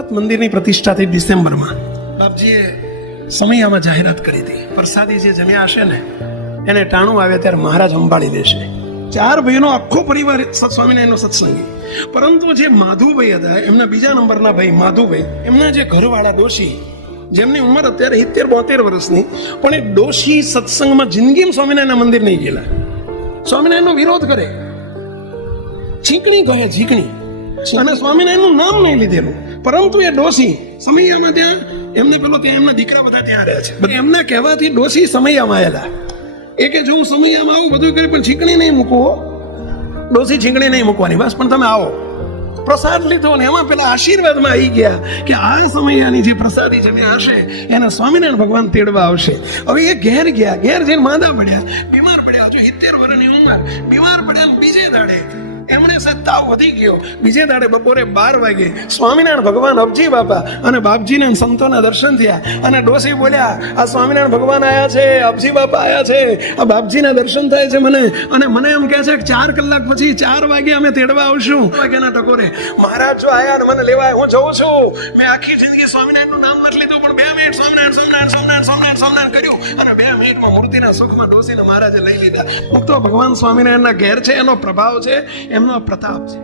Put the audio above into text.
સુરત મંદિરની પ્રતિષ્ઠા થઈ ડિસેમ્બરમાં. બાપજીએ સમયામાં જાહેરાત કરી હતી, પ્રસાદી જે જમ્યા હશે ને એને ટાણું આવે ત્યારે મહારાજ સંભાળી લેશે. 4 ભાઈનો આખો પરિવાર સ્વામિનારાયણનો સત્સંગી. પરંતુ જે માધુભાઈ હતા, એમના બીજા નંબરના ભાઈ માધુભાઈ, એમના જે ઘરવાળા ડોશી, જેમની ઉંમર અત્યારે 70-72 વર્ષની, પણ એ ડોશી સત્સંગમાં જિંદગીમાં સ્વામિનારાયણના મંદિર નહીં ગયેલા. સ્વામિનારાયણનો વિરોધ કરે, ચીકણી કહે ચીકણી, અને સ્વામિનારાયણનું નામ નહીં લીધેલું. પરંતુ એ ડોશી સમયામાં ત્યાં એમને પેલો ત્યાં એમના દીકરા બધા ત્યાં રહ્યા છે, એમના કહેવાથી ડોશી સમયામાં આવેલા. એ કે જો હું સમયામાં આવું બધું કરી પણ ચીકણી નહીં મૂકવો, ડોશી ચીકણી નહીં મૂકવાની, બસ પણ તમે આવો. પ્રસાદ લીધો ને એમાં પેલા આશીર્વાદમાં આવી ગયા કે આ સમયાની જે પ્રસાદી જમ્યા હશે એને સ્વામિનારાયણ ભગવાન તેડવા આવશે. હવે એ ઘેર ગયા, ઘેર જઈને માંદા પડ્યા, બીમાર પડ્યા. જો 70 વર્ષની ઉંમર, બીમાર પડ્યા. બીજે દાડે એમને તાવ વધી ગયો. બીજે દાડે બપોરે 12 વાગે સ્વામિનારાયણ ભગવાન અબજી બાપા અને બાપજીને સંતોના દર્શન થયા. અને ડોસી બોલ્યા, આ સ્વામિનારાયણ ભગવાન આયા છે, અબજી બાપા આયા છે, આ બાપજીના દર્શન થાય છે મને. અને મને એમ કહે છે કે 4 કલાક પછી 4 વાગે અમે તેડવા આવશું. વાગ્યાના ટકોરે મહારાજ જો આયા ને મને લેવા, હું જઉં છું. મેં આખી જિંદગી સ્વામિનારાયણનું નામ નથી લીધું, પણ 2 મિનિટ સ્વામિનારાયણ સ્વામિનારાયણ સ્વામિનારાયણ સ્વામિનારાયણ સ્વામિનારાયણ કર્યું અને 2 મિનિટમાં મૂર્તિના સુખમાં ડોસીને મહારાજે લઈ લીધા. તો ભગવાન સ્વામિનારાયણના ઘેર છે, એનો પ્રભાવ છે, એમનો પ્રતાપ છે.